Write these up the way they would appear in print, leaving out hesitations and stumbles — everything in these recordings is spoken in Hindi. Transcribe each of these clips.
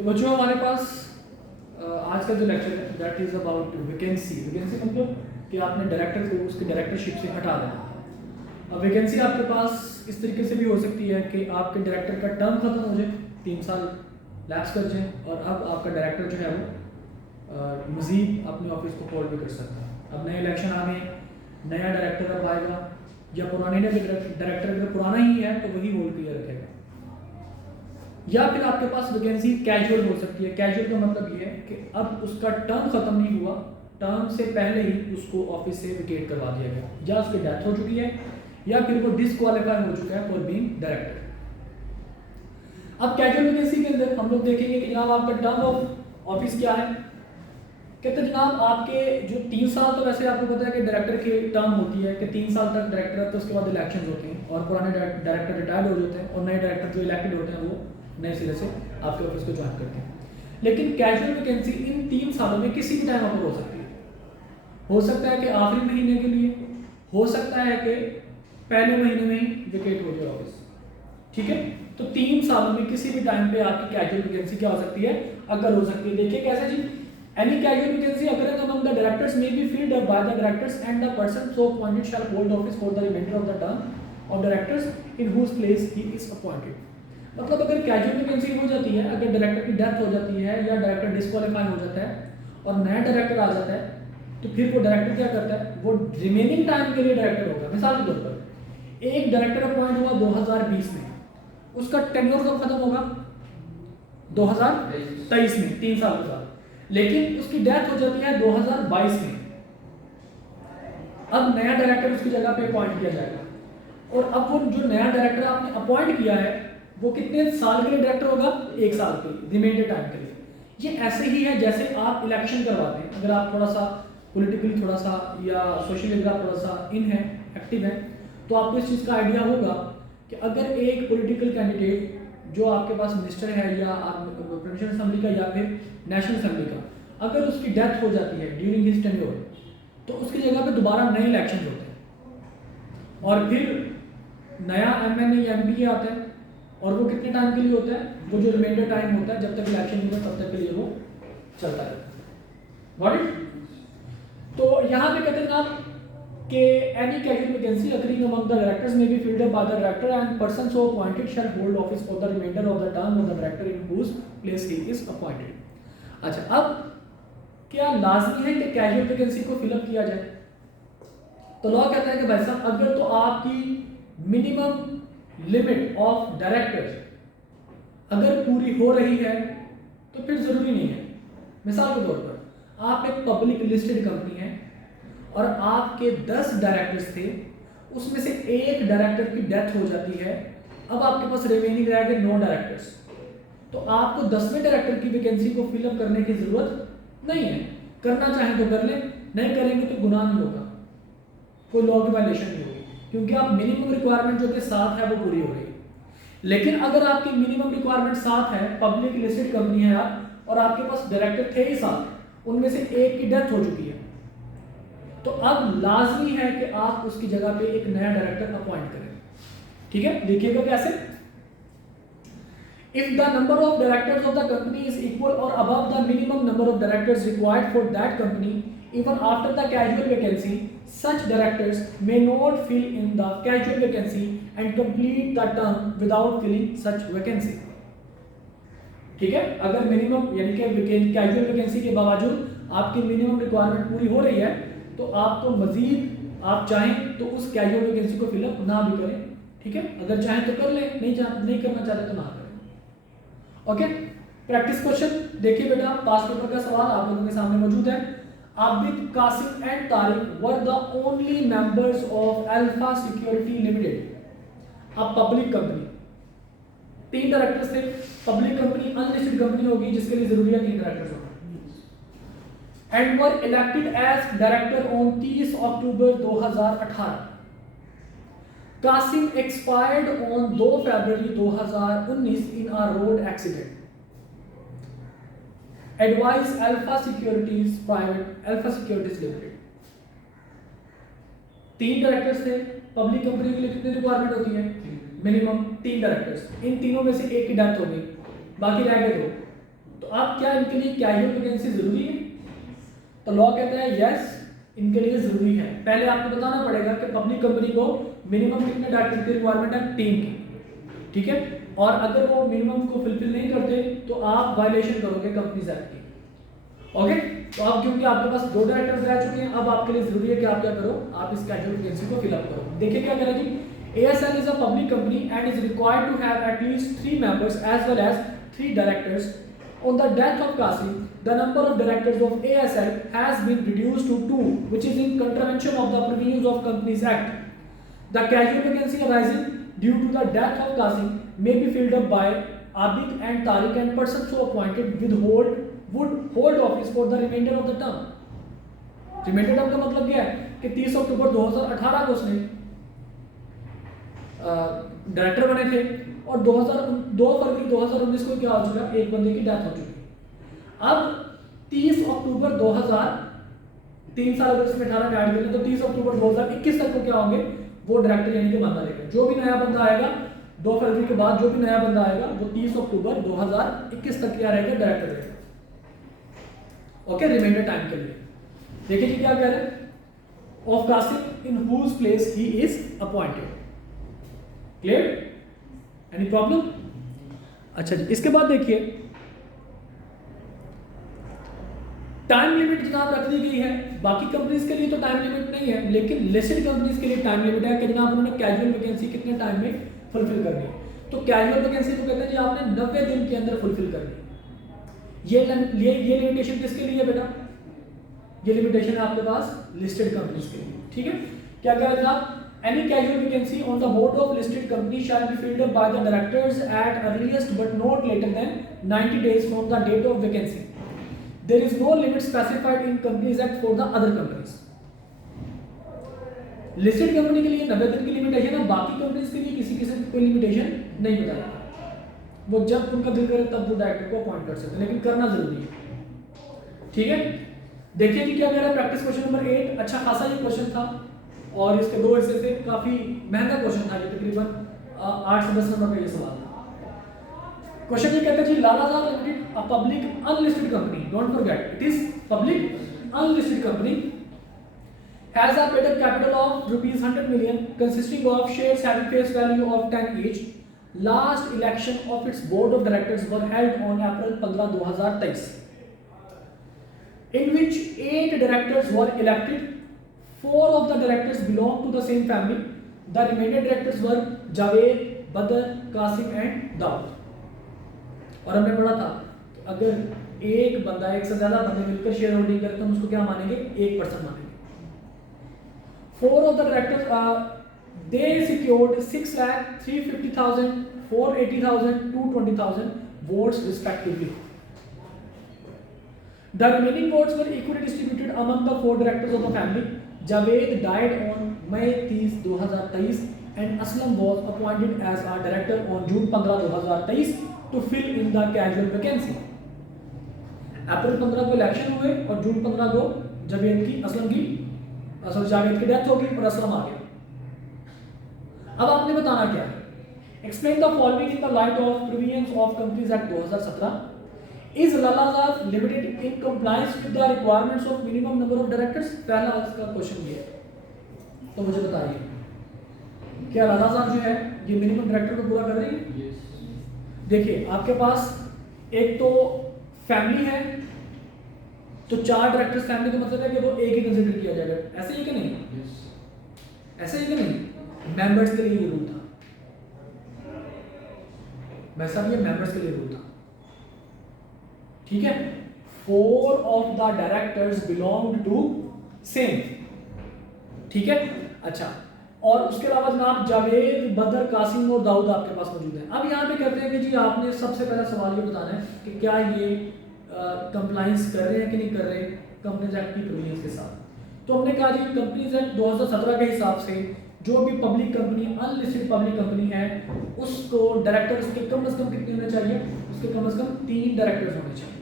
तो बच्चों हमारे पास आज का जो लेक्चर है that is about vacancy. Vacancy मतलब कि आपने डायरेक्टर को उसकी डायरेक्टरशिप से हटा देना। अब वैकेंसी आपके पास इस तरीके से भी हो सकती है कि आपके डायरेक्टर का टर्म खत्म हो जाए, 3 साल लैप्स कर जाए और अब आपका डायरेक्टर जो है वो मज़ीद अपने ऑफिस को होल्ड भी कर सकता है। अब नए इलेक्शन आ गए, नया डायरेक्टर अब आएगा या पुराने डायरेक्टर अगर पुराना ही है तो वही होल्ड किया रखेगा। या फिर आपके पास वैकेंसी कैजुअल हो सकती है। कैजुअल का मतलब ये है कि अब उसका टर्म खत्म नहीं हुआ, टर्म से पहले ही उसको ऑफिस से विकेट करवा दिया गया, या उसकी डेथ हो चुकी है या फिर वो डिसक्वालीफाई हो चुका है फॉर बीइंग डायरेक्टर। अब कैजुअल वैकेंसी के अंदर हम लोग देखेंगे कि जनाब आपका टर्म ऑफ ऑफिस क्या है। कहते जनाब आपके जो 3 साल, तो वैसे आपको पता है कि डायरेक्टर की टर्म होती है कि 3 साल तक डायरेक्टर है, तो उसके बाद इलेक्शन होते हैं और पुराने डायरेक्टर रिटायर्ड हो जाते हैं और नए डायरेक्टर जो इलेक्टेड होते हैं वो नए सिरे से आपके ऑफिस को ज्वाइन करते हैं। लेकिन कैजुअल वैकेंसी इन 3 सालों में किसी भी टाइम अपर हो सकती है। हो सकता है कि आखिरी महीने के लिए, हो सकता है कि पहले महीने में ही विकेट हो जाए ऑफिस। ठीक है, तो 3 सालों में किसी भी टाइम पे आपकी कैजुअल वैकेंसी क्या हो सकती है, अगर हो सकती है। देखिए कैसे जी, एनी कैजुअल वैकेंसी अगर among the directors may be filled up by the directors and the person so appointed shall hold office for the remainder of the term of directors in whose place he is appointed। मतलब अगर कैजुअल वैकेंसी हो जाती है, अगर डायरेक्टर की डेथ हो जाती है या डायरेक्टर डिस्क्वालीफाई हो जाता है और नया डायरेक्टर आ जाता है, तो फिर वो डायरेक्टर क्या करता है, वो रिमेनिंग टाइम के लिए डायरेक्टर होगा। मिसाल के तौर पर एक डायरेक्टर अपॉइंट हुआ 2020 में, उसका टेन्योर कब खत्म होगा, 2023 में, 3 साल के बाद। लेकिन उसकी डेथ हो जाती है 2022 में। अब नया डायरेक्टर उसकी जगह पे अपॉइंट किया जाएगा और अब वो जो नया डायरेक्टर आपने अपॉइंट किया है वो कितने साल के लिए डायरेक्टर होगा, 1 साल के लिए, रिमेंडर टाइम के लिए। ये ऐसे ही है जैसे आप इलेक्शन करवाते हैं। अगर आप थोड़ा सा पॉलिटिकली थोड़ा सा या सोशली अगर आप थोड़ा सा इन है, एक्टिव है, तो आपको इस चीज़ का आइडिया होगा कि अगर एक पॉलिटिकल कैंडिडेट जो आपके पास मिनिस्टर है या प्रोविंशियल असेंबली का या फिर नेशनल असेंबली का, अगर उसकी डेथ हो जाती है ड्यूरिंग हिज टेन्योर, तो उसकी जगह पे दोबारा नए इलेक्शन होते हैं और फिर नया एमएनए या एमपी आता है और वो कितने टाइम के लिए होता है, वो जो रिमाइंडर टाइम होता है जब तक इलेक्शन होता है तब तक के लिए वो चलता है। Got it? तो यहाँ पे कहते हैं आप कि any category vacancy occurring among the directors may be filled up by the director and person so appointed shall hold office for the remainder of the term of the director in whose place he is appointed। अच्छा, अब क्या लाजमी है कि कैजुअल वैकेंसी को फिलअप किया जाए? तो लॉ कहता है कि भाई साहब अगर तो आपकी मिनिमम लिमिट ऑफ डायरेक्टर्स अगर पूरी हो रही है तो फिर जरूरी नहीं है। मिसाल के तौर पर आप एक पब्लिक लिस्टेड कंपनी है और आपके 10 डायरेक्टर्स थे, उसमें से एक डायरेक्टर की डेथ हो जाती है, अब आपके पास रिमेनिंग रह गए 9 डायरेक्टर्स, तो आपको 10वें डायरेक्टर की वैकेंसी को फिलअप करने की जरूरत नहीं है। करना चाहें तो कर लें, नहीं करेंगे तो गुनाह नहीं होगा, कोई लॉ की वायलेशन नहीं होगी, क्योंकि आप मिनिमम रिक्वायरमेंट जो कि 7 है वो पूरी हो गई। लेकिन अगर आपकी मिनिमम रिक्वायरमेंट 7 है, पब्लिक लिस्टेड कंपनी है आप, और आपके पास डायरेक्टर थे ही 7, उनमें से एक की डेथ हो चुकी है, तो अब लाजमी है कि आप उसकी जगह पे एक नया डायरेक्टर अपॉइंट करें। ठीक है, देखिएगा कैसे। If the number of directors of the company is equal or above the minimum number of directors required for that company even after the casual vacancy, such directors may not fill in the casual vacancy and complete the term without filling such vacancy. ठीक है, अगर मिनिमम यानी कि कैजुअल वैकेंसी के बावजूद आपकी मिनिमम रिक्वायरमेंट पूरी हो रही है, तो आप तो मजीद आप चाहें तो उस कैजुअल वैकेंसी को फिलअप ना भी करें। ठीक है, अगर चाहें तो कर लें, नहीं करना चाहते तो ना करें। ओके, प्रैक्टिस क्वेश्चन देखिए बेटा, पास पेपर का सवाल आप लोगों के सामने मौजूद है। Abid, Qasim and Tariq were the only members of Alpha Security Limited, a public company. 3 directors थे। पब्लिक कंपनी अनलिस्टेड कंपनी होगी जिसके लिए जरूरी है 3 डायरेक्टर्स होना, and were elected as director on 30 October 2018। Qasim expired on 2 February 2019 in a road accident। Advise Alpha Securities Limited। 3 directors थे। पब्लिक कंपनी के लिए कितनी रिक्वायरमेंट होती है, मिनिमम 3 डायरेक्टर्स। इन तीनों में से एक की डेथ हो गई, बाकी रह गए 2। तो आप क्या इनके लिए कैजुअल वैकेंसी जरूरी है? तो लॉ कहता है यस, इनके लिए जरूरी है। पहले आपको बताना पड़ेगा कि पब्लिक कंपनी को मिनिमम कितने डायरेक्टर की रिक्वायरमेंट है, 3 की, ठीक है। और अगर वो मिनिमम को फुलफिल नहीं करते तो आप वायलेशन करोगे कंपनीज एक्ट की, ओके। तो अब क्योंकि आपके पास 2 डायरेक्टर्स रह चुके हैं, अब आपके लिए जरूरी है कि आप क्या करो, आप इस कैजुअल वैकेंसी को फिलअप करो। देखिए क्या कह रहा है जी, ASL is a public company and is required to have at least 3 members as well as 3 directors. On the death of Qasim, the number of directors of ASL has been reduced to 2, which is in contravention of the provisions of Companies Act. The casual vacancy arising due to the death of Qasim may be filled up by Abid and Tariq, and persons so appointed would hold office for the remainder of the term. Remainder term का मतलब क्या है कि 30 अक्टूबर 2018 को उसने डायरेक्टर बने थे और 2 फरवरी 2019 को क्या हो चुका, एक बंदे की डेथ हो चुकी। अब 30 अक्टूबर 2000, 3 साल अगर इसमें 18 में ऐड करें तो 30 अक्टूबर 2021 तक को क्या होंगे, वो डायरेक्टर यानी कि बंदा रहेगा। जो भी नया बंदा आएगा 2 फरवरी के बाद, जो भी नया बंदा आएगा वो 30 अक्टूबर 2021 तक क्या रहेगा, डायरेक्टर रहेगा, ओके, रिमाइंडर टाइम के लिए। देखिए जी क्या कह रहे हैं, of Qasim in whose place he is appointed. Clear? Any problem? अच्छा जी, इसके बाद देखिए टाइम लिमिट जनाब रख दी गई है। बाकी कंपनीज के लिए तो टाइम लिमिट नहीं है, लेकिन लिस्टेड कंपनीज के लिए टाइम लिमिट है कि जनाब उन्होंने कैजुअल वैकेंसी कितने टाइम में फुलफिल करनी है। तो कैजुअल वैकेंसी को कहते हैं जी आपने 90 दिन के अंदर फुलफिल करनी है। ये लिमिटेशन किसके लिए है बेटा? ये लिमिटेशन है आपके पास लिस्टेड कंपनीज के लिए, ठीक है। क्या कह रहे हैं, any casual vacancy on the board of listed company shall be filled up by the directors at earliest but not later than 90 days from the date of vacancy. There is no limit specified in Companies Act for the other companies. Listed company के लिए 90 दिन की लिमिटेशन है, बाकी कंपनीज के लिए किसी किस्म की कोई लिमिटेशन नहीं बताई। वो जब उनका दिल करे तब वो डायरेक्टर को अपॉइंट कर सकते हैं, लेकिन करना जरूरी है, ठीक है। देखिए जी क्या कह रहा है प्रैक्टिस क्वेश्चन नंबर 8। अच्छा खासा ये क्वेश्चन था और इसके 2 हिस्से थे, काफी महंगा क्वेश्चन था ये, तकरीबन 8 से 10 नंबर का ये सवाल था। क्वेश्चन ये कहता है जी Lalajar limited a public unlisted company, don't forget it is public unlisted company, has a paid up capital of rupees 100 million consisting of shares having face value of 10 each. Last election of its board of directors were held on April 15, 2023, in which 8 directors were elected. 4 of the directors belong to the same family. The remaining directors were Javed, Badr, Qasim and Daud. और हमने पढ़ा था कि अगर एक बंदा, एक से ज्यादा बंदे मिलकर शेयर होल्डिंग करते हैं तो उसको क्या मानेंगे, 1% मानेंगे। 4 of the directors they secured 6,350,000, 480,000, 220,000 votes respectively. The remaining votes were equally distributed among the 4 directors of the family. Javed died on May 30, 2023 and Aslam was appointed as a director on June 15, 2023 to fill in the casual vacancy. अप्रैल 15 को इलेक्शन हुए और जून 15 को जावेद की डेथ होगी और असलम आ गया। अब आपने बताना क्या है, explain the following in the light of provisions of companies act 2017। Is Lalazar Limited in compliance with the requirements of minimum number of directors? पहला इसका क्वेश्चन ये है, तो मुझे बताइए क्या Lalazar जो है ये मिनिमम डायरेक्टर को पूरा कर रही है? देखिए आपके पास एक तो फैमिली है, तो 4 डायरेक्टर्स फैमिली का मतलब है कि वो एक ही कंसिडर किया जाएगा, ऐसे ही कि नहीं? ऐसे ही कि नहीं? मेंबर्स के लिए ये रूल था, वैसा भी ये मेंबर्स के लिए रूल था, ठीक है। 4 of the directors belonged to same, ठीक है। अच्छा, और उसके अलावा जनाब जावेद, बदर, कासिम और दाऊद आपके पास मौजूद है। अब यहाँ पे कहते हैं कि जी आपने सबसे पहला सवाल ये बताना है कि क्या ये कंप्लाइंस कर रहे हैं कि नहीं कर रहे कंपनीज एक्ट की प्रोविजंस के साथ। तो हमने कहा जी कंपनीज एक्ट 2017 के हिसाब से जो भी public company, unlisted public company है, उसको डायरेक्टर उसके कम से कम कितने होने चाहिए? उसके कम से कम 3 डायरेक्टर्स होने चाहिए,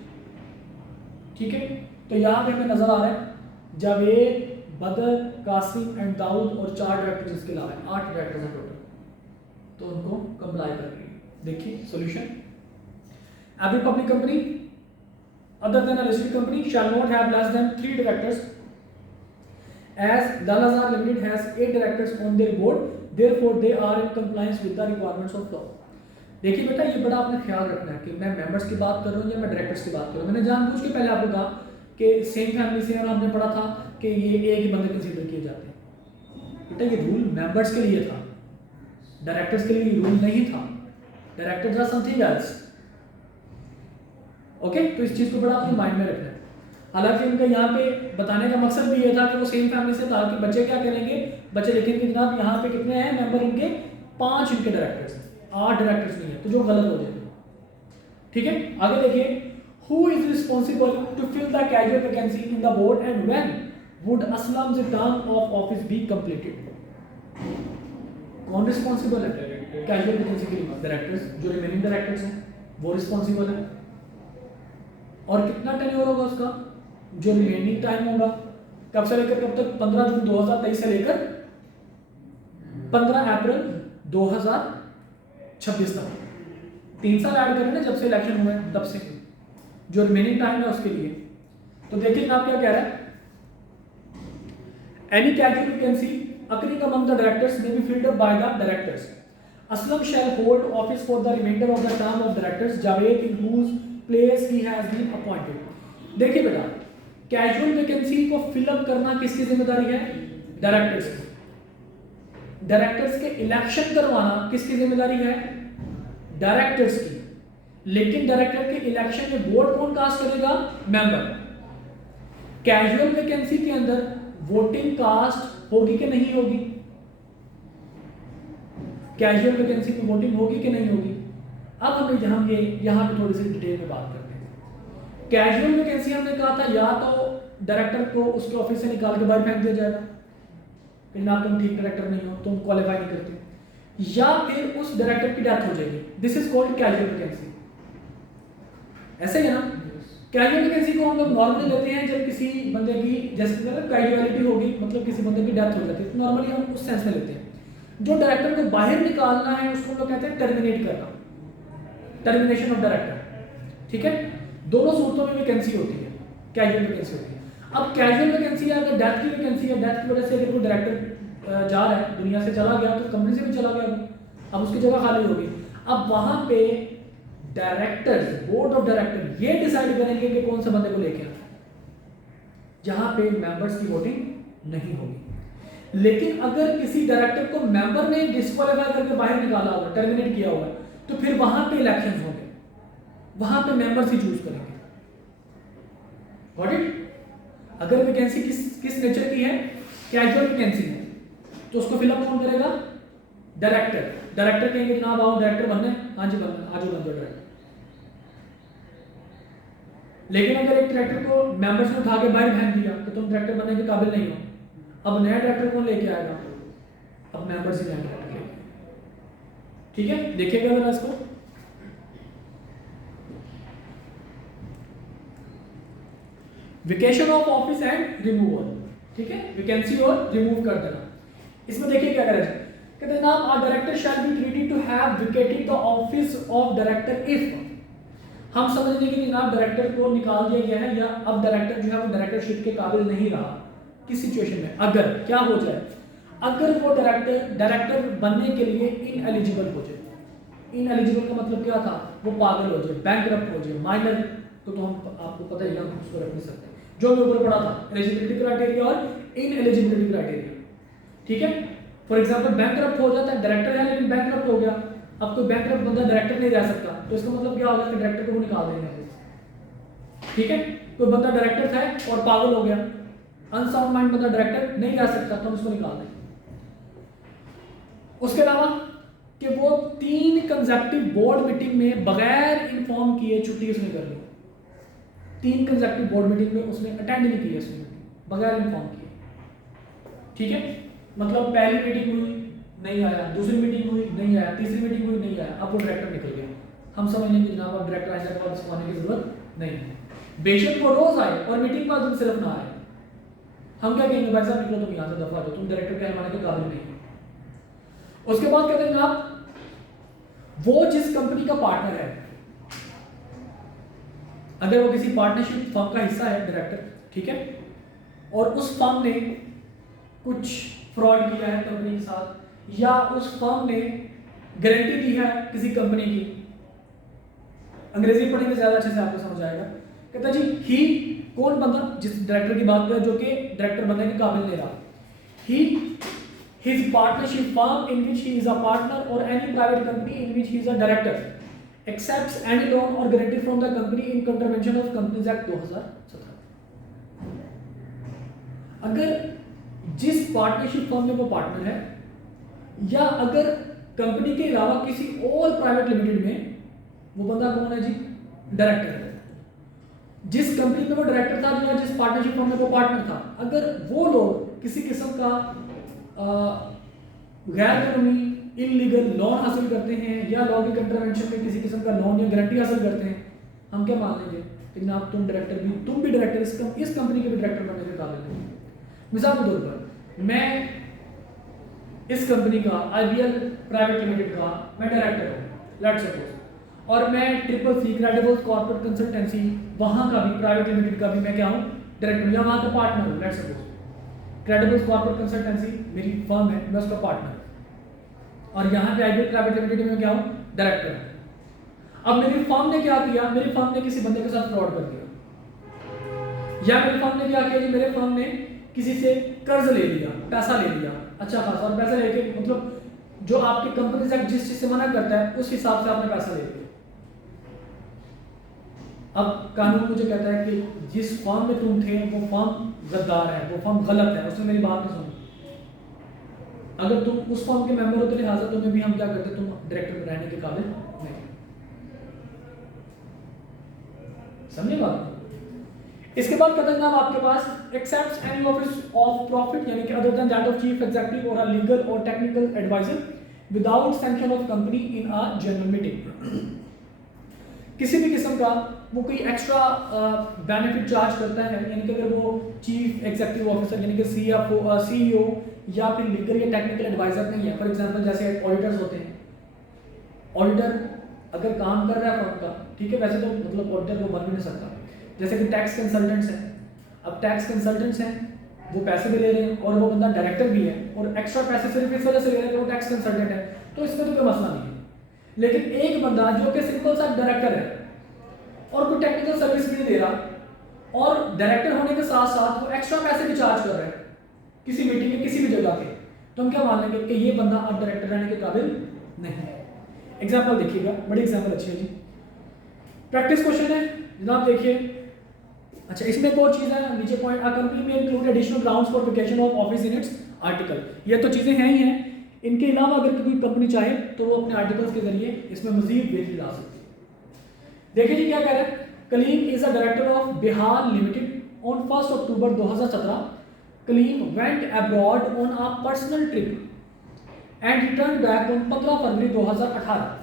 ठीक है। तो यहाँ पे हमें नजर आ रहा है जावेद, बदर, कासिम एंड दाऊद और 4 डायरेक्टर्स इसके अलावा 8 डायरेक्टर्स हैं टोटल, तो उनको कंप्लाई कर रही है। देखिए solution, every public company other than a listed company shall not have less than 3 directors, as Lal Azhar Limited has 8 directors on their board, therefore they are in compliance with the requirements of law. देखिए बेटा, ये बड़ा आपने ख्याल रखना है कि मैं मेंबर्स की बात कर रहा हूँ या मैं डायरेक्टर्स की बात कर रहा हूँ। मैंने जानबूझ के पहले आपको कहा कि सेम फैमिली से, और हमने पढ़ा था कि ये एक ही बंदे कंसीडर किए जाते हैं। बेटा ये रूल मेंबर्स के लिए था, डायरेक्टर्स के लिए रूल नहीं था। Directors are something else. Okay, तो इस चीज को बड़ा अपने माइंड में रखना है। हालांकि उनका यहाँ पे बताने का मकसद भी ये था कि वो सेम फैमिली से था कि बच्चे क्या करेंगे, बच्चे लिखेंगे जनाब यहाँ पे कितने हैं मेंबर, इनके 5 इनके डायरेक्टर्स हैं, 8 डायरेक्टर्स नहीं है, तो जो गलत हो जाएगा। ठीक है, आगे देखिए, who is responsible to fill the casual vacancy in the board and when would Aslam's term of office be completed. कौन रिस्पॉन्सिबल है कैजुअल वैकेंसी के लिए? डायरेक्टर्स, जो रिमेनिंग डायरेक्टर्स हैं वो रिस्पॉन्सिबल है। और कितना टेन्योर होगा उसका? जो रिमेनिंग टाइम होगा, कब से लेकर कब तक? 15 जून 2023 से लेकर 15 अप्रैल 2026 तक। 3 साल ऐड करें ना, जब से इलेक्शन हुए तब से जो रिमेनिंग टाइम है उसके लिए। तो देखिए जनाब क्या कह रहा है, any casual vacancy occurring among the directors may be filled up by the directors. Aslam shall hold office for the remainder of the term of directors Javed in whose place he has been appointed. देखिए बेटा, कैजुअल वैकेंसी को फिलअप करना किसकी जिम्मेदारी है? डायरेक्टर्स की। डायरेक्टर्स के इलेक्शन करवाना किसकी जिम्मेदारी है? डायरेक्टर्स की। लेकिन डायरेक्टर के इलेक्शन में वोट कौन कास्ट करेगा? मेंबर। कैजुअल वैकेंसी के अंदर वोटिंग कास्ट होगी कि नहीं होगी? कैजुअल वैकेंसी की वोटिंग होगी कि नहीं होगी? अब हम ये यहाँ पे थोड़ी सी डिटेल में बात करते हैं। कैजुअल वैकेंसी हमने कहा था या तो डायरेक्टर को उसके ऑफिस से निकाल के बाहर फेंक दिया जाएगा कि ना तुम ठीक डायरेक्टर नहीं हो, तुम क्वालिफाई नहीं करते, या फिर उस डायरेक्टर की डेथ हो जाएगी। This is called casual vacancy. ऐसे ही ना, कैजुअल वैकेंसी को हम लोग नॉर्मली लेते हैं जब किसी बंदे की जैसे कैजुअलिटी होगी, मतलब किसी बंदे की डेथ हो जाती है, तो नॉर्मली हम उस सेंस में लेते हैं। जो डायरेक्टर को बाहर निकालना है उसको हम लोग कहते हैं टर्मिनेट करना, टर्मिनेशन ऑफ डायरेक्टर। ठीक है, दोनों सूरतों में वैकेंसी होती है, कैजुअल वैकेंसी होती है। अब कैजुअल वैकेंसी अगर डेथ की वैकेंसी है, डेथ की वजह से अगर कोई डायरेक्टर जा रहा है, दुनिया से चला गया, तो कंपनी से भी चला गया, अब उसकी जगह खाली होगी। अब वहां पे डायरेक्टर्स, बोर्ड ऑफ डायरेक्टर ये डिसाइड करेंगे कि कौन से बंदे को लेके आए, जहां पे मेंबर्स की वोटिंग नहीं होगी। लेकिन अगर किसी डायरेक्टर को मेंबर ने डिस्क्वालीफाई करके बाहर निकाला होगा, टर्मिनेट किया होगा, तो फिर वहां पे इलेक्शंस होंगे, वहां पे मेंबर्स ही चूज करेंगे। Got it? अगर वैकेंसी किस नेचर की है? कैजुअल वैकेंसी है, तो उसको फिलअप कौन करेगा? डायरेक्टर। डायरेक्टर कहेंगे जनाब आओ डायरेक्टर बनना है, हाँ जी बनना, आज बन जाओ डायरेक्टर। लेकिन अगर एक डायरेक्टर को मेंबर्स ने उठा के बाहर फेंक दिया कि तुम डायरेक्टर बनने के काबिल नहीं हो, अब नया डायरेक्टर कौन लेके आएगा? अब मेंबर्स ही नया डायरेक्टर लेंगे। ठीक है, देखिएगा जरा इसको। Vacation of office and removal. ठीक है, वैकेंसी और रिमूव कर देना। इसमें देखिए क्या करेगा, कहते हैं जनाब a director shall be treated to have vacated the office of director if, हम समझ लेंगे कि जनाब डायरेक्टर को निकाल दिया गया है या अब डायरेक्टर जो है वो डायरेक्टरशिप के काबिल नहीं रहा। किस सिचुएशन में? अगर क्या हो जाए, अगर वो डायरेक्टर बनने के लिए इनएलिजिबल हो जाए। इनएलिजिबल का मतलब क्या था? वो पागल हो जाए, बैंकरप्ट हो जाए, माइनर तो हम आपको पता ही है, हम उसको रख नहीं सकते। जो मैं ऊपर पढ़ा था, एलिजिबिलिटी क्राइटेरिया और इनएलिजिबिलिटी क्राइटेरिया। ठीक है, फॉर एग्जांपल बैंकरप्ट हो जाता है, डायरेक्टर है लेकिन बैंकरप्ट हो गया, अब कोई बैंकरप्ट बंदा डायरेक्टर नहीं रह सकता, तो इसका मतलब क्या होगा कि डायरेक्टर को वो निकाल देंगे। ठीक है, कोई बंदा डायरेक्टर था और पागल हो गया, अनसाउंड माइंड बंदा डायरेक्टर नहीं रह सकता, तो हम उसको निकाल देंगे। उसके अलावा कि वो 3 कंसेक्टिव बोर्ड मीटिंग में बगैर इन्फॉर्म किए छुट्टी उसने कर ली। 3 कंसेक्टिव बोर्ड मीटिंग में उसने अटेंड नहीं की, उसने बगैर इन्फॉर्म किए। ठीक है, मतलब पहली मीटिंग हुई नहीं आया, दूसरी मीटिंग हुई नहीं आया, तीसरी मीटिंग हुई नहीं आया, अब वो डायरेक्टर निकल गया। हम समझ लेंगे जनाब अब डायरेक्टर आने के बाद उसको आने की जरूरत नहीं है। बेशक वो रोज आए और मीटिंग पर सिर्फ ना आए, हम क्या कहेंगे, भाई साहब निकलो तुम यहाँ से, दफा दो, तुम डायरेक्टर कहलाने के काबिल नहीं हो। उसके बाद कहते हैं आप वो जिस कंपनी का पार्टनर है, अगर वो किसी पार्टनरशिप फर्म का हिस्सा है डायरेक्टर, ठीक है, और उस फर्म ने कुछ फ्रॉड किया है कंपनी के साथ, या उस फर्म ने गारंटी दी है किसी कंपनी की, अंग्रेजी पढ़ेंगे ज्यादा अच्छे से आपको समझ आएगा। कहता जी ही, कौन बंदा, जिस डायरेक्टर की बात करें जो कि डायरेक्टर बनने के काबिल नहीं रहा, ही his partnership firm in which he is a partner or any private company in which he is a director accepts any loan or guarantee from the company in contravention of Companies Act 2017। अगर जिस पार्टनरशिप फर्म में वो पार्टनर है, या अगर कंपनी के अलावा किसी और प्राइवेट लिमिटेड में, वो बंदा कौन है जी, डायरेक्टर है। जिस कंपनी में वो डायरेक्टर था या जिस पार्टनरशिप फर्म में वो पार्टनर था, अगर वो लोग किसी किस्म का गैर कानूनी इलीगल लोन हासिल करते हैं या लॉ के कंट्रावेंशन में किसी किस्म का लोन या गारंटी हासिल करते हैं, हम क्या मान लेंगे कि जनाब तुम भी डायरेक्टर इस कंपनी के भी डायरेक्टर बनने के काबिल नहीं। मिसाल के तौर पर मैं इस कंपनी का IBL प्राइवेट लिमिटेड का मैं डायरेक्टर हूँ, लेट्स सपोज, और मैं CCC क्रेडिबल्स कॉर्पोरेट कंसल्टेंसी वहाँ का भी प्राइवेट लिमिटेड का भी मैं क्या हूँ, डायरेक्टर या वहाँ का पार्टनर हूँ। लेट्स सपोज क्रेडिबल्स कॉर्पोरेट कंसल्टेंसी मेरी फर्म है, मैं उसका पार्टनर, और यहाँ पे IBL प्राइवेट लिमिटेड में क्या हूँ, डायरेक्टर हूँ। अब मेरी फर्म ने क्या किया, मेरी फर्म ने किसी बंदे के साथ फ्रॉड कर दिया, या मेरी फर्म ने क्या किया, मेरे फर्म ने किसी से कर्ज ले लिया, पैसा ले लिया अच्छा खासा, और पैसा लेके मतलब जो आपके कंपनीज एक्ट जिस चीज से मना करता है उस हिसाब से आपने पैसा ले लिया। अब कानून मुझे कहता है कि जिस फर्म में तुम थे वो फर्म गद्दार है, वो फर्म गलत है, उसने मेरी बात नहीं सुनी। अगर तुम उस फर्म के मेंबर हो तो लिहाजा तुम्हें भी हम क्या करते, तुम डायरेक्टर रहने के काबिल नहीं। समझे बात? इसके बाद कहता है आपके पास accepts any office of profit, यानी कि other than that of chief executive or a legal or technical adviser without sanction of company in a general meeting. किसी भी किस्म का वो कोई एक्स्ट्रा बेनिफिट चार्ज करता है, यानी कि अगर वो चीफ एग्जीक्यूटिव ऑफिसर यानी कि CFO CEO या फिर लीगल या टेक्निकल एडवाइजर नहीं है। फॉर एग्जांपल जैसे ऑडिटर्स होते हैं, ऑडिटर अगर काम कर रहा है फर्म का, ठीक है, वैसे तो मतलब ऑडिटर वो बन भी नहीं सकता। जैसे कि टैक्स कंसल्टेंट्स हैं, अब टैक्स कंसल्टेंट्स हैं वो पैसे भी ले रहे हैं और वो बंदा डायरेक्टर भी है और एक्स्ट्रा पैसे सिर्फ इस वजह से ले रहे हैं कि वो टैक्स कंसल्टेंट है, तो इसमें तो कोई मसला नहीं है। लेकिन एक बंदा जो कि सिंपल सा डायरेक्टर है और कोई टेक्निकल सर्विस भी नहीं दे रहा, और डायरेक्टर होने के साथ साथ वो एक्स्ट्रा पैसे भी चार्ज कर रहा है किसी मीटिंग में किसी भी जगह पे, तो हम क्या मान लेंगे कि ये बंदा अब डायरेक्टर रहने के काबिल नहीं है। एग्जाम्पल देखिएगा, बड़ी एग्जाम्पल अच्छी है जी। प्रैक्टिस क्वेश्चन है जनाब, देखिए। अच्छा, इसमें एक और चीज है नीचे पॉइंट, अ कंपनी में include additional grounds for vacation of office in its article. ये तो चीजें हैं ही हैं, इनके अलावा अगर कोई कंपनी चाहे तो वो अपने आर्टिकल्स के जरिए इसमें मजीद बेहतरी ला सकती है। देखिए जी क्या कह रहे हैं, Kaleem is a director of Bihar limited on 1 October 2017। Kaleem went abroad on a personal trip and return back on 15 February 2018।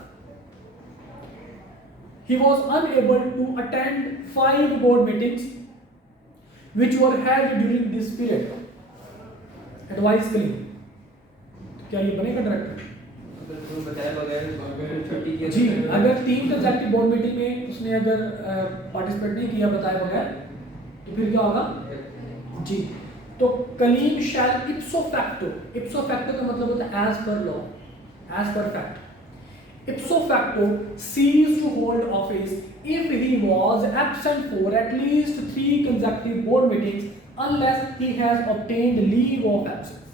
He was unable to attend 5 board meetings which were held during this period. Advice करें, क्या ये बनेगा डायरेक्टर? जी, अगर 3 कंसेक्टिव बोर्ड मीटिंग में उसने अगर पार्टिसिपेट नहीं किया बताए बगैर तो फिर क्या होगा जी। तो कलीम शैल इप्सो फैक्टो का मतलब होता है as per law, as per fact, ipso facto cease to hold office if he was absent for at least 3 consecutive board meetings unless he has obtained leave of absence।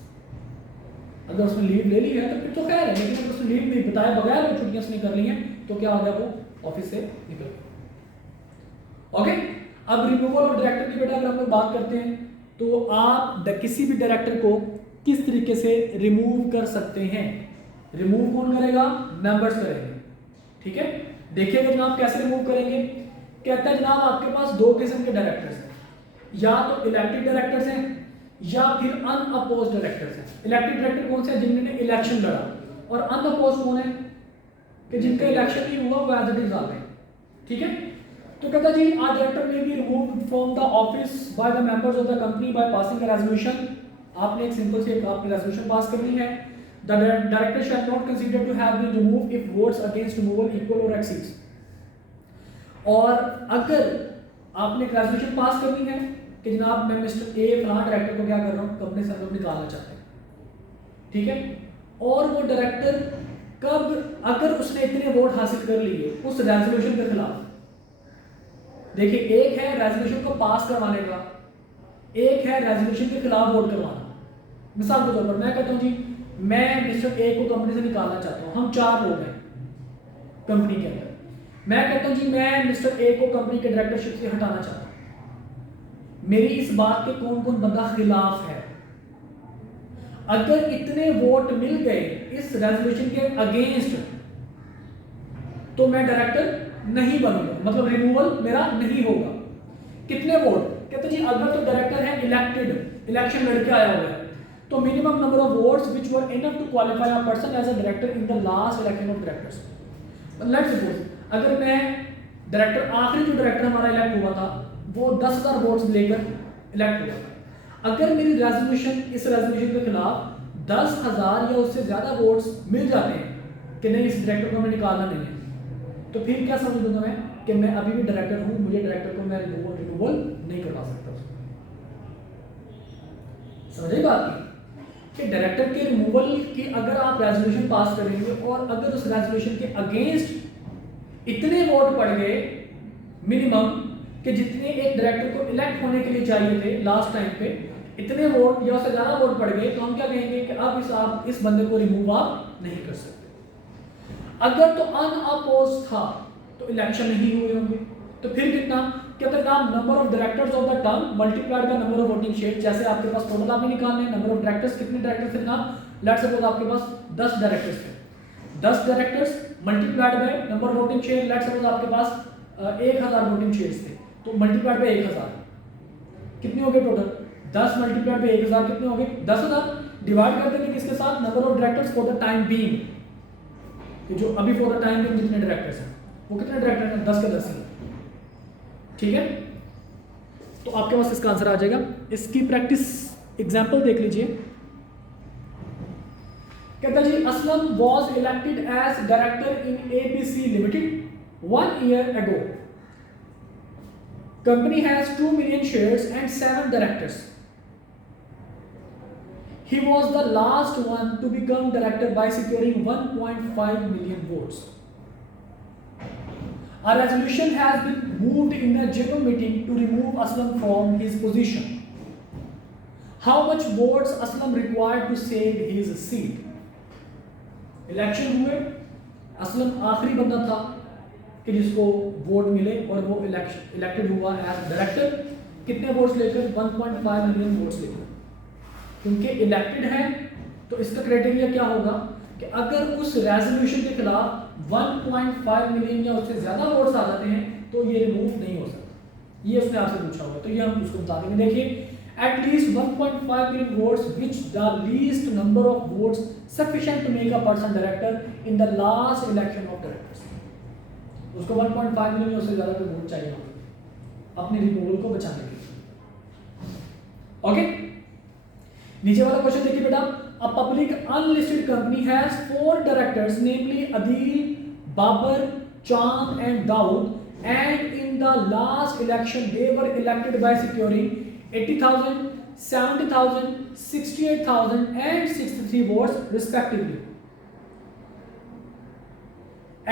अगर उसने लीव ले ली है तो फिर तो खैर है, लेकिन अगर उसने लीव नहीं बताए बगैर वो छुट्टियां उसने कर ली हैं तो क्या हो गया, वो ऑफिस से निकल गया। ओके, अब रिमूवल ऑफ डायरेक्टर की बेटा अगर हम लोग बात करते हैं तो आप किसी भी डायरेक्टर को किस तरीके से रिमूव कर सकते हैं। रिमूव कौन करेगा, मेंबर्स करेंगे, ठीक है। देखिएगा जनाब कैसे रिमूव करेंगे। कहता है जनाब आपके पास 2 किस्म के डायरेक्टर्स हैं, या तो इलेक्टेड डायरेक्टर्स हैं या फिर अनअपोज्ड डायरेक्टर्स हैं। इलेक्टेड डायरेक्टर कौन से हैं, जिन्होंने इलेक्शन लड़ा, और अनअपोज्ड कौन है कि जिनका इलेक्शन नहीं हुआ वो एज इट इज आ गए, ठीक है। तो कहता जी आ डायरेक्टर में be removed from the office by the members of the company by passing a resolution. आपने एक सिंपल से आपने रेजोल्यूशन पास करनी है। The director shall not consider to have been removed if votes against removal equal or exceeds। और अगर आपने एक रेजोल्यूशन पास करनी है कि जनाब मैं मिस्टर ए फलां डायरेक्टर को क्या कर रहा हूँ, कंपनी से हम निकालना चाहते हैं, ठीक है। और वो डायरेक्टर कब, अगर उसने इतने वोट हासिल कर लिए उस रेजोल्यूशन के खिलाफ, देखिए एक है रेजोल्यूशन को पास करवाने का, एक है रेजोल्यूशन के खिलाफ वोट करवाना। मिसाल के तौर पर मैं कहता हूँ जी मैं मिस्टर ए को कंपनी से निकालना चाहता हूँ, हम 4 लोग हैं कंपनी के अंदर, मैं कहता हूँ जी मैं मिस्टर ए को कंपनी के डायरेक्टरशिप से हटाना चाहता हूँ, मेरी इस बात के कौन कौन बंदा खिलाफ है। अगर इतने वोट मिल गए इस रेजोल्यूशन के अगेंस्ट तो मैं डायरेक्टर नहीं बनूंगा, मतलब रिमूवल मेरा नहीं होगा। कितने वोट, कहते जी अगर तो डायरेक्टर है इलेक्टेड, इलेक्शन लड़के आया हुआ है, तो minimum number of votes which were enough to qualify a person as a director in the last election of directors. Let's suppose अगर मैं डायरेक्टर, आखिरी जो डायरेक्टर हमारा इलेक्ट हुआ था वो 10,000 वोट्स लेकर इलेक्ट हुआ था, अगर मेरी रेजोल्यूशन, इस रेजोल्यूशन के खिलाफ 10,000 या उससे ज्यादा वोट्स मिल जाते हैं कि नहीं इस डायरेक्टर को हमें निकालना नहीं है, तो फिर क्या समझ लूंगा मैं कि मैं अभी भी डायरेक्टर हूं, मुझे डायरेक्टर को मैं रिमूवल नहीं करवा सकता। समझे बात की कि डायरेक्टर के रिमूवल की अगर आप रेजोल्यूशन पास करेंगे और अगर उस रेजोल्यूशन के अगेंस्ट इतने वोट पड़ गए मिनिमम कि जितने एक डायरेक्टर को इलेक्ट होने के लिए चाहिए थे लास्ट टाइम पे, इतने वोट या उससे ज्यादा वोट पड़ गए, तो हम क्या कहेंगे कि अब आप इस बंदे को रिमूव आप नहीं कर सकते। अगर तो अनअपोज था तो इलेक्शन नहीं हुए होंगे, तो फिर कितना, कहते हैं number of directors of the term multiplied by number of voting share. जैसे आपके पास टोटल आपने निकालने हैं नंबर ऑफ डायरेक्टर्स, कितने डायरेक्टर्स थे जनाब, लेट्स सपोज आपके पास 10 डायरेक्टर्स थे, 10 directors multiplied by number of voting share, let's suppose आपके पास 1000 वोटिंग शेयर्स थे, तो मल्टीप्लाइड बाय 1000 कितने हो गए टोटल, 10 मल्टीप्लाइड बाय 1000 कितने हो गए 10,000। डिवाइड कर देंगे किसके साथ, number of directors for the time being, कि जो अभी फॉर द टाइम बीइंग जितने डायरेक्टर्स हैं वो कितने डायरेक्टर हैं, 10 के 10 हैं, ठीक है। तो आपके पास इसका आंसर आ जाएगा। इसकी प्रैक्टिस एग्जांपल देख लीजिए। कहता जी Aslam was elected as director in ABC limited 1 year ago. Company has 2 million shares and 7 directors. He was the last one to become director by securing 1.5 million votes. A resolution has been moved in the general meeting to remove Aslam from his position. How much votes Aslam required to save his seat? Election हुए, असलम आखिरी बंदा था कि जिसको वोट मिले और वो इलेक्टेड हुआ एज डायरेक्टर, कितने वोट्स लेकर, 1.5 मिलियन वोट्स लेकर। क्योंकि इलेक्टेड है तो इसका क्राइटेरिया क्या होगा कि अगर उस रेजोल्यूशन के खिलाफ 1.5 मिलियन या उससे ज्यादा वोट्स आ जाते हैं तो ये रिमूव नहीं हो सकता। ये उसने आपसे पूछा होगा, तो ये हम उसको बता देंगे। देखिए at least 1.5 million votes which the least number of votes sufficient to make a person director in the last election of directors. उसको 1.5 मिलियन उससे ज्यादा के वोट चाहिए होंगे अपने रिमूवल को बचाने के लिए। ओके, नीचे वाला क्वेश्चन देखिए बेटा, a public unlisted company has 4 directors namely Adil, Babar, Chand and Daud, and in the last election they were elected by securing 80,000, 70,000, 68,000 and 63 votes respectively.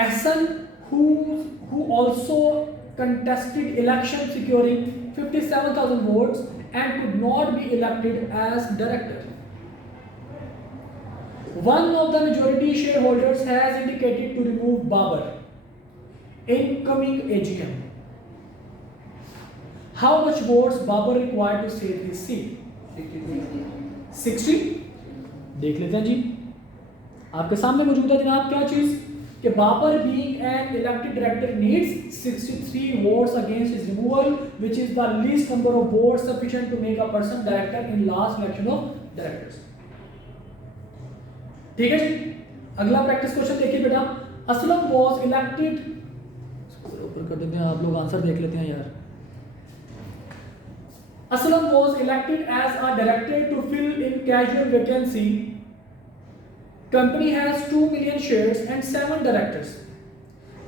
Ahsan, who also contested election securing 57,000 votes and could not be elected as director. One of the majority shareholders has indicated to remove Babar in coming AGM. How much votes Babar required to save his seat? 60। देख लेते हैं जी, आपके सामने मौजूद है जनाब क्या चीज कि Babar being an elected director needs 63 votes against his removal, which is the least number of votes sufficient to make a person director in last election of directors. ठीक है जी, अगला प्रैक्टिस क्वेश्चन देखिए बेटा, असलम was elected, ऊपर कर देते हैं, आप लोग आंसर देख लेते हैं यार। Aslam was elected as a director to fill in casual vacancy. Company has 2 million shares and 7 directors.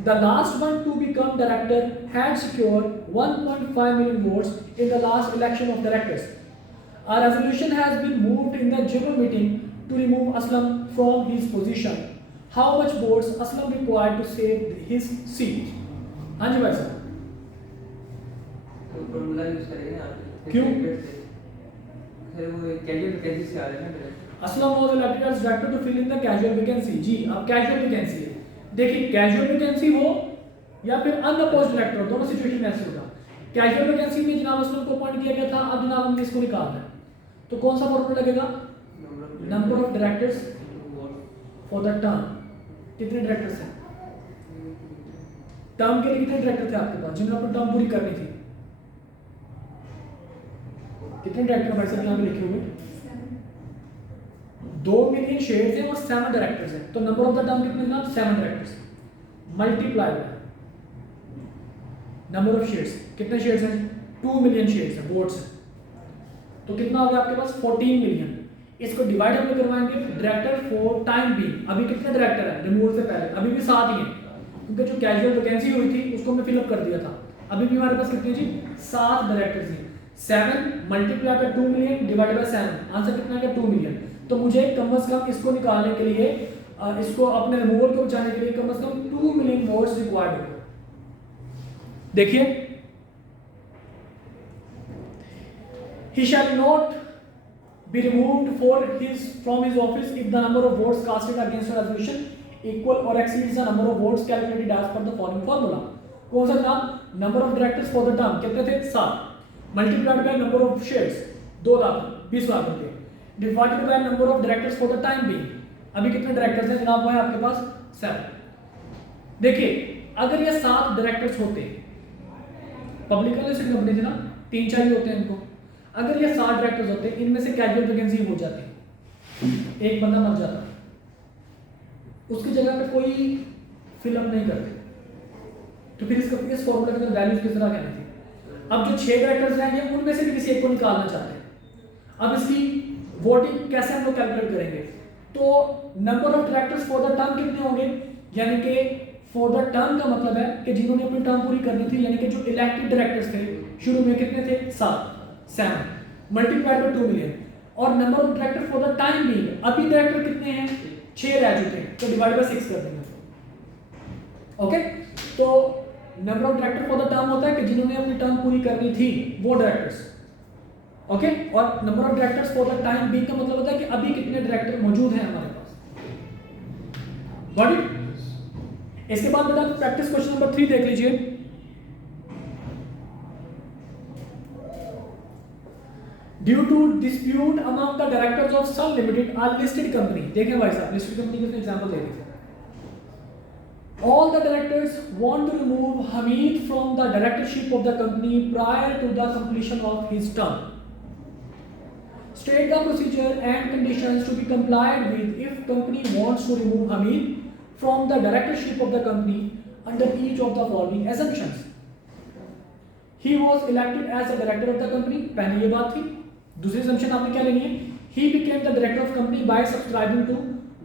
The last one to become director had secured 1.5 million votes in the last election of directors. A resolution has been moved in the general meeting to remove Aslam from his position. How much votes Aslam required to save his seat? हाँ जी भाई साहब, तो फॉर्मूला यूज करेंगे ना आप? क्यों? सर वो कैजुअल वैकेंसी से आ रहा है ना direct. Aslam was elected as director to fill in the casual vacancy. जी, अब casual vacancy है। देखिए casual vacancy हो या फिर unopposed director हो, दोनों सिचुएशन में ऐसे होगा। casual vacancy में जनाब असलम को अपॉइंट किया गया था, अब जनाब हमने इसको निकालना है, तो कौन सा फॉर्मूला लगेगा? Number of directors for the term. कितने डायरेक्टर्स हैं टर्म के लिए? कितने डायरेक्टर थे आपके पास जिन्होंने अपनी टर्म पूरी करनी थी? कितने डायरेक्टर भाई साहब यहाँ पे लिखे हुए? 2 मिलियन शेयर्स हैं और 7 डायरेक्टर्स हैं, तो नंबर ऑफ द टर्म कितने जनाब? 7 directors multiply by number of shares. कितने शेयर्स हैं? 2 मिलियन शेयर्स हैं, वोट्स हैं, तो कितना हो गया आपके पास? 14 मिलियन। इसको डिवाइड हम करवाएंगे डायरेक्टर फॉर टाइम बी। अभी कितने डायरेक्टर हैं रिमूवल से पहले? अभी भी 7 ही हैं, क्योंकि जो कैजुअल वैकेंसी हुई थी उसको हमने फिलअप कर दिया था। अभी भी हमारे पास कितने जी? 7 डायरेक्टर्स हैं। 7 multiply by 2 million divide by 7, answer कितना है? 2 मिलियन। तो मुझे कम से कम इसको निकालने के लिए, इसको अपने रिमूवल को बचाने के लिए कम से कम 2 मिलियन वोट्स रिक्वायर्ड होगा। देखिए, he shall not be removed from his office if the number of votes casted against a resolution equal or exceeds the number of votes calculated as per the following formula. कौन सा जनाब? Number of directors for the term कितने थे? 7 multiplied by number of shares 2 lakh 20 lakh रुपए divided by number of directors for the time being. अभी कितने डायरेक्टर्स हैं जनाब? वो है आपके पास 7। देखिए, अगर ये 7 डायरेक्टर्स होते, पब्लिक लिस्टेड कंपनी थी ना, 3 चाहिए होते हैं इनको, अगर ये 7 डायरेक्टर्स होते, इनमें से कैजुअल वैकेंसी हो जाती, एक बंदा मर जाता, उसकी जगह पे कोई फिलअप नहीं करते, तो फिर इस फॉर्मूला के अंदर वैल्यूज किस तरह कहनी थी? अब जो 6 डायरेक्टर्स रहेंगे उनमें से भी किसी एक को निकालना चाहते हैं। अब इसकी वोटिंग कैसे हम लोग कैलकुलेट करेंगे? तो number of directors for the term कितने होंगे? यानी कि फॉर द टर्म का मतलब है कि जिन्होंने अपनी टर्म पूरी करनी थी, यानी कि जो इलेक्टेड डायरेक्टर्स थे शुरू में कितने थे? 7 मल्टीप्लाइड बाय 2 मिलियन। और number of director for the time being, अभी डायरेक्टर कितने हैं? 6 रह चुके हैं, तो डिवाइड बाय 6 कर देंगे। ओके, तो number of director for the term होता है कि जिन्होंने अपनी टर्म पूरी करनी थी वो डायरेक्टर्स। ओके, और number of directors for the time being का मतलब होता है कि अभी कितने डायरेक्टर मौजूद हैं हमारे पास। Got it? इसके बाद बेटा प्रैक्टिस क्वेश्चन नंबर 3 देख लीजिए। Due to dispute among the directors of Sun Limited, a listed company, देखें भाई साहब, listed company के एग्जांपल देखे थे। All the directors want to remove Hamid from the directorship of the company prior to the completion of his term. State the procedure and conditions to be complied with if company wants to remove Hamid from the directorship of the company under each of the following assumptions. He was elected as a director of the company, पहले ये बात थी। दूसरी assumption आपने क्या लेनी है? He became the director of company by subscribing to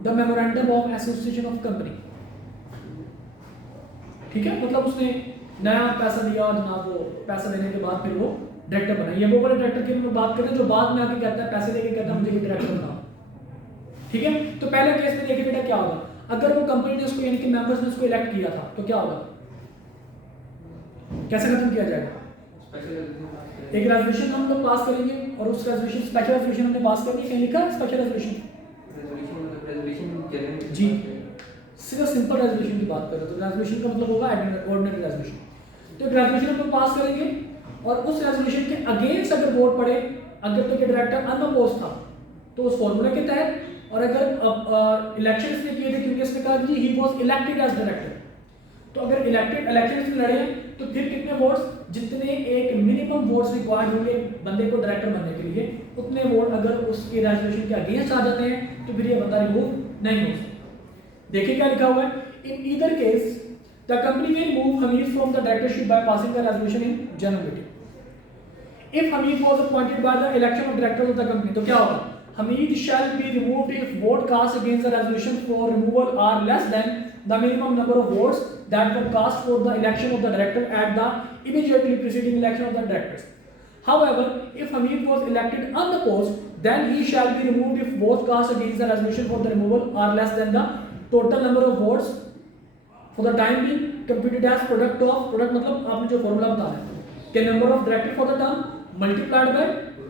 the memorandum of association of company. ठीक है, मतलब उसने नया पैसा दिया और जनाब वो पैसा देने के बाद फिर वो डायरेक्टर बना। ये वो वाले डायरेक्टर की हम बात करें जो बाद में आके कहता है, पैसे देके कहता है मुझे ये डायरेक्टर बनाओ। ठीक है, तो पहले केस में देखिए बेटा क्या होगा, अगर वो कंपनी ने उसको यानी कि मेंबर्स ने उसको इलेक्ट किया था तो क्या होगा? कैसे खत्म किया जाएगा? एक रेजोल्यूशन हम लोग पास करेंगे और उस रेजोल्यूशन स्पेशल रेजोल्यूशन हमने पास करनी है। कहीं लिखा है स्पेशल रेजोल्यूशन जी? सिर्फ सिंपल रेजोल्यूशन की बात कर रहे हो, तो रेजोल्यूशन का मतलब होगा ऑर्डिनरी रेजोल्यूशन। तो एक रेजोल्यूशन हम लोग पास करेंगे और उस रेजोल्यूशन के अगेंस्ट अगर वोट पड़े, अगर तो डायरेक्टर अनअपोज था तो उस फॉर्मूले के तहत, और अगर इलेक्शन इसने किए थे क्योंकि इसने कहा कि he was elected as director, तो अगर इलेक्टेड इलेक्शन में लड़े तो फिर कितने वोट्स, जितने एक मिनिमम वोट्स रिक्वायर्ड होंगे बंदे को डायरेक्टर बनने के लिए, उतने वोट अगर उसके रेजोल्यूशन के अगेंस्ट आ जाते हैं तो फिर ये बंदा रिमूव नहीं हो सकता। देखिए क्या लिखा हुआ है, in either case the company may remove Hamid from the directorship by passing the resolution in general meeting. If Hamid was appointed by the election of directors of the company, तो क्या होगा, Hamid shall be removed if vote cast against the resolution for removal are less than the minimum number of votes that were cast for the election of the director at the immediately preceding election of the directors. However, if Hamid was elected unopposed, then he shall be removed if votes cast against the resolution for the removal are less than the total number of votes for the time being computed as product मतलब आपने जो फॉर्मूला बताया है कि number of director for the term multiplied by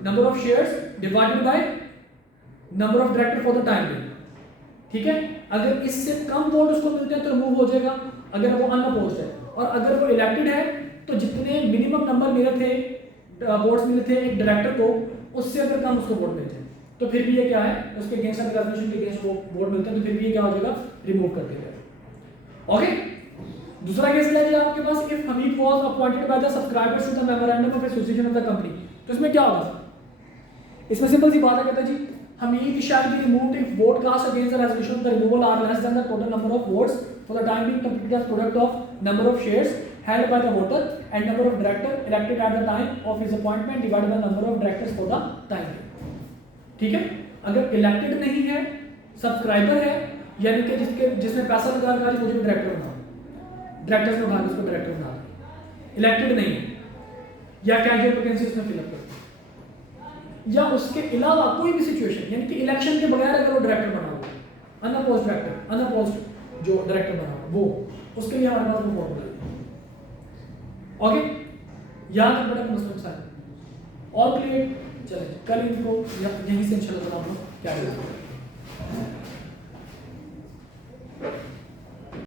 number of shares divided by number of director for the time being. ठीक है, अगर इससे कम वोट उसको मिलते हैं तो रिमूव हो जाएगा अगर वो अनअपोज्ड है, और अगर वो इलेक्टेड है तो जितने मिनिमम नंबर मिले थे वोट्स मिले थे एक डायरेक्टर को उससे अगर कम उसको वोट मिलते हैं तो फिर भी ये क्या है उसके अगेंस्ट अगर रेजोल्यूशन के अगेंस्ट वो वोट मिलते हैं तो फिर भी ये क्या हो जाएगा रिमूव कर देगा। ओके, दूसरा केस ले लिया आपके पास, if Hamid was appointed by the subscribers to the memorandum of association of the company, तो इसमें क्या होगा, इसमें सिंपल सी बात है, कहता है जी Hamid shall be removed if vote cast against the resolution of the removal are less than the total number of votes for the time being computed as product of number of shares held by the voter and number of directors elected at the time of his appointment divided by number of directors for the time being। ठीक है, अगर इलेक्टेड नहीं है, सब्सक्राइबर है, यानी कि जिसने पैसा लगा रखा है मुझे डायरेक्टर बनाओ, डायरेक्टर्स में भाग उसको डायरेक्टर बना दो, इलेक्टेड नहीं है या कैजुअल वैकेंसी उसमें फिलअप कर, या उसके अलावा कोई भी सिचुएशन यानी कि इलेक्शन के बगैर अगर वो डायरेक्टर बना हुआ अनअपोज्ड डायरेक्टर, अनअपोज्ड जो डायरेक्टर बना हुआ वो, उसके लिए हमारे पास वो फॉर्मूला है। ओके, याद रख बड़ा मुस्लिम साहब और क्लियर। चलिए कल इनको यहीं से इंशाल्लाह हम लोग क्या करेंगे।